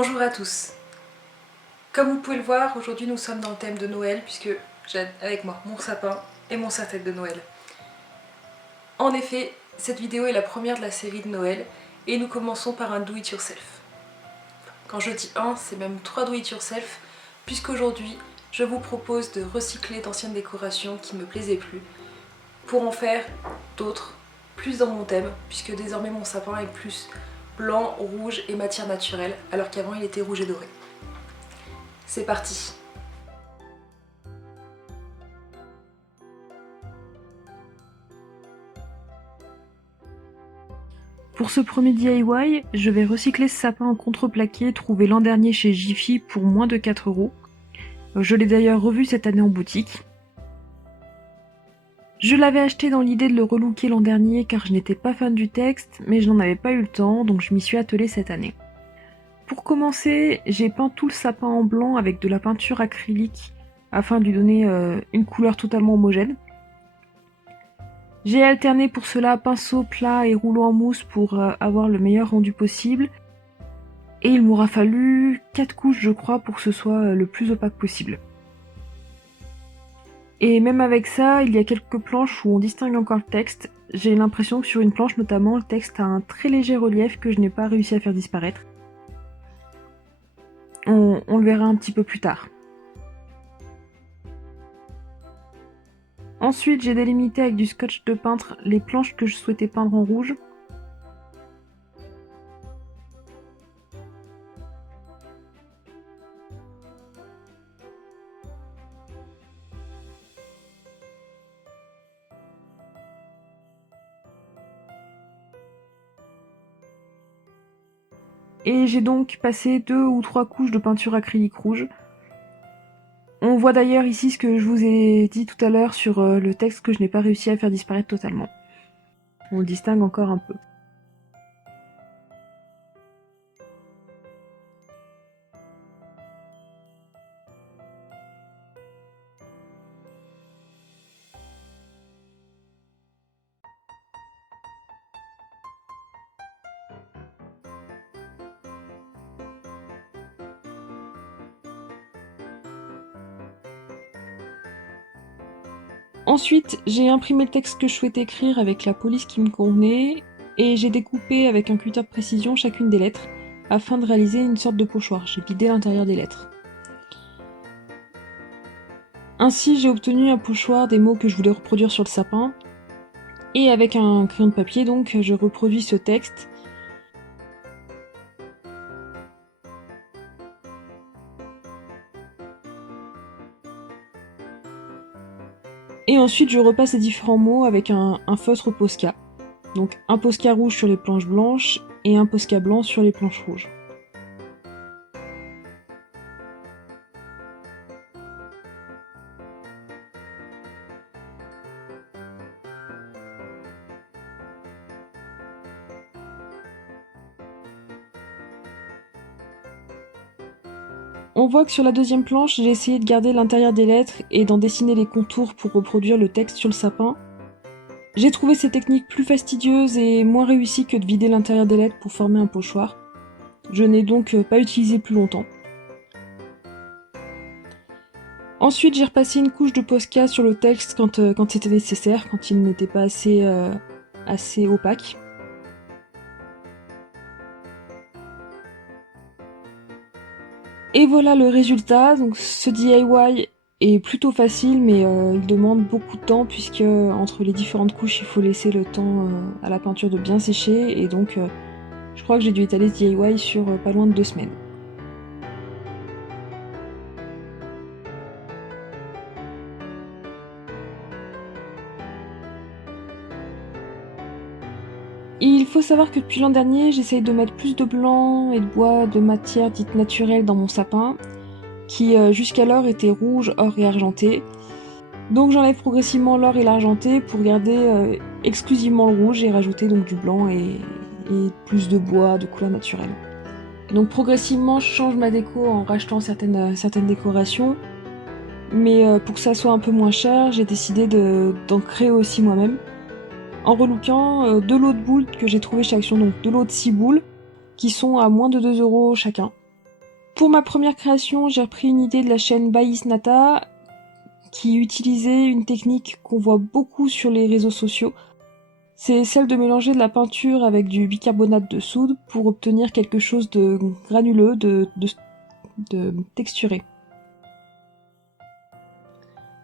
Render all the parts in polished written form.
Bonjour à tous. Comme vous pouvez le voir, aujourd'hui nous sommes dans le thème de Noël puisque j'ai avec moi mon sapin et mon serre-tête de Noël. En effet, cette vidéo est la première de la série de Noël et nous commençons par un do it yourself. Quand je dis un, c'est même 3 do it yourself puisqu'aujourd'hui je vous propose de recycler d'anciennes décorations qui ne me plaisaient plus pour en faire d'autres, plus dans mon thème, puisque désormais mon sapin est plus blanc, rouge et matière naturelle, alors qu'avant il était rouge et doré. C'est parti! Pour ce premier DIY, je vais recycler ce sapin en contreplaqué trouvé l'an dernier chez Jiffy pour moins de 4 €. Je l'ai d'ailleurs revu cette année en boutique. Je l'avais acheté dans l'idée de le relooker l'an dernier car je n'étais pas fan du texte, mais je n'en avais pas eu le temps, donc je m'y suis attelée cette année. Pour commencer, j'ai peint tout le sapin en blanc avec de la peinture acrylique afin de lui donner une couleur totalement homogène. J'ai alterné pour cela pinceau plat et rouleau en mousse pour avoir le meilleur rendu possible. Et il m'aura fallu 4 couches je crois pour que ce soit le plus opaque possible. Et même avec ça, il y a quelques planches où on distingue encore le texte. J'ai l'impression que sur une planche notamment, le texte a un très léger relief que je n'ai pas réussi à faire disparaître. On le verra un petit peu plus tard. Ensuite, j'ai délimité avec du scotch de peintre les planches que je souhaitais peindre en rouge. Et j'ai donc passé 2 ou 3 couches de peinture acrylique rouge. On voit d'ailleurs ici ce que je vous ai dit tout à l'heure sur le texte que je n'ai pas réussi à faire disparaître totalement. On le distingue encore un peu. Ensuite, j'ai imprimé le texte que je souhaitais écrire avec la police qui me convenait et j'ai découpé avec un cutter de précision chacune des lettres afin de réaliser une sorte de pochoir. J'ai vidé l'intérieur des lettres. Ainsi, j'ai obtenu un pochoir des mots que je voulais reproduire sur le sapin et avec un crayon de papier, donc, je reproduis ce texte. Et ensuite, je repasse les différents mots avec un feutre Posca. Donc un Posca rouge sur les planches blanches et un Posca blanc sur les planches rouges. On voit que sur la deuxième planche, j'ai essayé de garder l'intérieur des lettres et d'en dessiner les contours pour reproduire le texte sur le sapin. J'ai trouvé ces techniques plus fastidieuses et moins réussies que de vider l'intérieur des lettres pour former un pochoir. Je n'ai donc pas utilisé plus longtemps. Ensuite, j'ai repassé une couche de Posca sur le texte quand c'était nécessaire, quand il n'était pas assez opaque. Et voilà le résultat. Donc ce DIY est plutôt facile, mais il demande beaucoup de temps puisque entre les différentes couches, il faut laisser le temps à la peinture de bien sécher. Et donc je crois que j'ai dû étaler ce DIY sur pas loin de 2 semaines. Il faut savoir que depuis l'an dernier, j'essaye de mettre plus de blanc et de bois de matière dite naturelle dans mon sapin, qui jusqu'alors était rouge, or et argenté. Donc j'enlève progressivement l'or et l'argenté pour garder exclusivement le rouge et rajouter donc du blanc et plus de bois, de couleurs naturelles. Donc progressivement, je change ma déco en rachetant certaines décorations, mais pour que ça soit un peu moins cher, j'ai décidé d'en créer aussi moi-même, en relookant 2 lots de boules que j'ai trouvé chez Action, donc 2 lots de 6 boules, qui sont à moins de 2 € chacun. Pour ma première création, j'ai repris une idée de la chaîne Baïs Nata qui utilisait une technique qu'on voit beaucoup sur les réseaux sociaux. C'est celle de mélanger de la peinture avec du bicarbonate de soude pour obtenir quelque chose de granuleux, de texturé.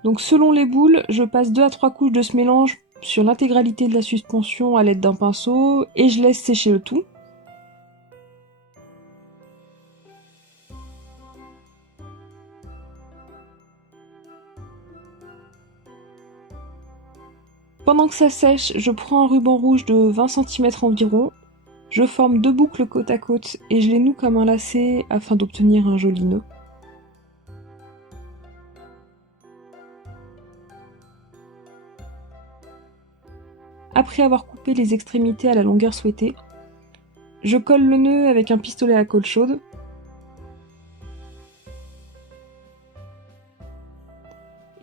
Donc selon les boules, je passe 2 à 3 couches de ce mélange sur l'intégralité de la suspension à l'aide d'un pinceau et je laisse sécher le tout. Pendant que ça sèche, je prends un ruban rouge de 20 cm environ, je forme 2 boucles côte à côte et je les noue comme un lacet afin d'obtenir un joli nœud. Après avoir coupé les extrémités à la longueur souhaitée, je colle le nœud avec un pistolet à colle chaude.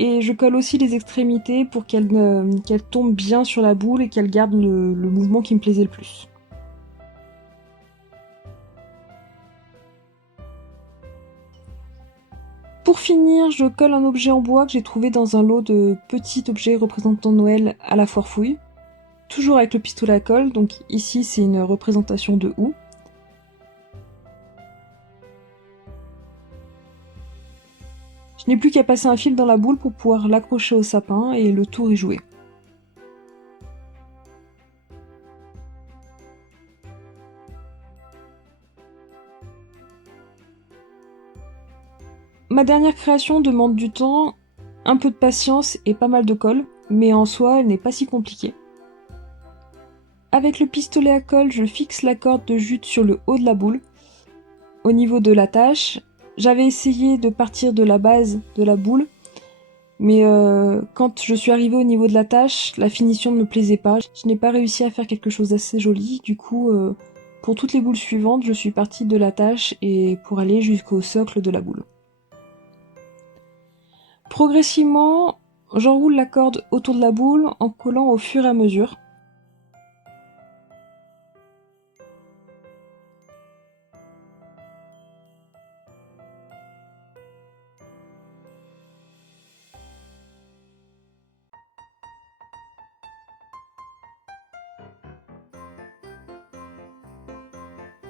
Et je colle aussi les extrémités pour qu'elles tombent bien sur la boule et qu'elles gardent le mouvement qui me plaisait le plus. Pour finir, je colle un objet en bois que j'ai trouvé dans un lot de petits objets représentant Noël à la foire fouille. Toujours avec le pistolet à colle, donc ici c'est une représentation de houx. Je n'ai plus qu'à passer un fil dans la boule pour pouvoir l'accrocher au sapin et le tour est joué. Ma dernière création demande du temps, un peu de patience et pas mal de colle, mais en soi elle n'est pas si compliquée. Avec le pistolet à colle, je fixe la corde de jute sur le haut de la boule. Au niveau de l'attache, j'avais essayé de partir de la base de la boule, mais quand je suis arrivée au niveau de l'attache, la finition ne me plaisait pas. Je n'ai pas réussi à faire quelque chose d'assez joli, du coup, pour toutes les boules suivantes, je suis partie de l'attache et pour aller jusqu'au socle de la boule. Progressivement, j'enroule la corde autour de la boule en collant au fur et à mesure.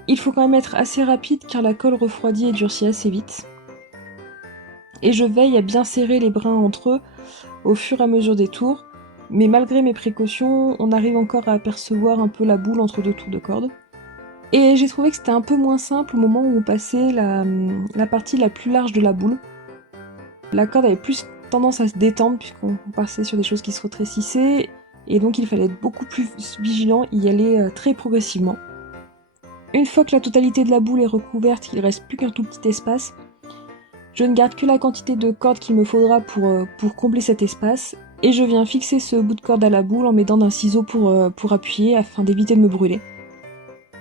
Il faut quand même être assez rapide car la colle refroidit et durcit assez vite. Et je veille à bien serrer les brins entre eux au fur et à mesure des tours, mais malgré mes précautions, on arrive encore à apercevoir un peu la boule entre 2 tours de corde. Et j'ai trouvé que c'était un peu moins simple au moment où on passait la partie la plus large de la boule. La corde avait plus tendance à se détendre puisqu'on passait sur des choses qui se rétrécissaient, et donc il fallait être beaucoup plus vigilant, y aller très progressivement. Une fois que la totalité de la boule est recouverte, il ne reste plus qu'un tout petit espace. Je ne garde que la quantité de corde qu'il me faudra pour combler cet espace, et je viens fixer ce bout de corde à la boule en m'aidant d'un ciseau pour appuyer afin d'éviter de me brûler.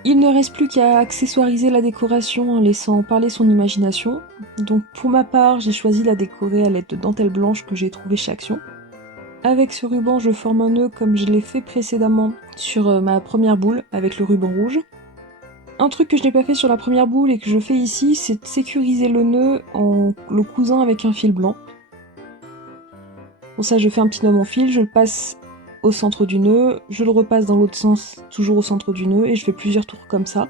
Il ne reste plus qu'à accessoiriser la décoration en laissant parler son imagination. Donc pour ma part, j'ai choisi de la décorer à l'aide de dentelle blanche que j'ai trouvée chez Action. Avec ce ruban, je forme un nœud comme je l'ai fait précédemment sur ma première boule avec le ruban rouge. Un truc que je n'ai pas fait sur la première boule et que je fais ici, c'est de sécuriser le nœud en le cousant avec un fil blanc. Pour ça, je fais un petit nœud à mon fil, je le passe au centre du nœud, je le repasse dans l'autre sens, toujours au centre du nœud, et je fais plusieurs tours comme ça.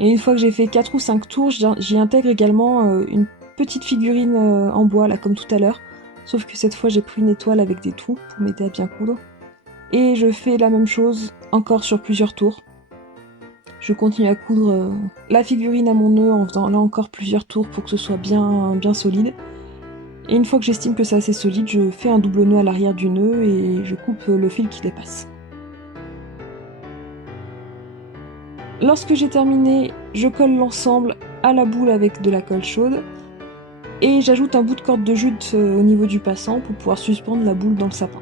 Et une fois que j'ai fait 4 ou 5 tours, j'y intègre également une petite figurine en bois, là comme tout à l'heure, sauf que cette fois j'ai pris une étoile avec des trous pour m'aider à bien coudre. Et je fais la même chose encore sur plusieurs tours. Je continue à coudre la figurine à mon nœud en faisant là encore plusieurs tours pour que ce soit bien solide. Et une fois que j'estime que c'est assez solide, je fais un double nœud à l'arrière du nœud et je coupe le fil qui dépasse. Lorsque j'ai terminé, je colle l'ensemble à la boule avec de la colle chaude et j'ajoute un bout de corde de jute au niveau du passant pour pouvoir suspendre la boule dans le sapin.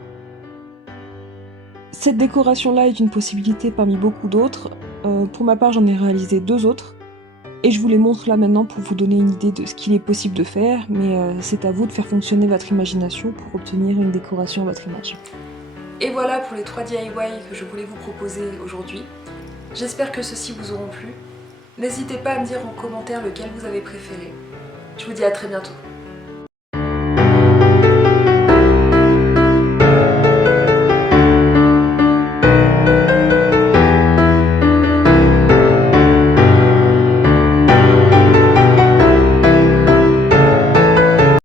Cette décoration-là est une possibilité parmi beaucoup d'autres. Pour ma part, j'en ai réalisé 2 autres. Et je vous les montre là maintenant pour vous donner une idée de ce qu'il est possible de faire, mais c'est à vous de faire fonctionner votre imagination pour obtenir une décoration à votre image. Et voilà pour les 3 DIY que je voulais vous proposer aujourd'hui. J'espère que ceux-ci vous auront plu. N'hésitez pas à me dire en commentaire lequel vous avez préféré. Je vous dis à très bientôt.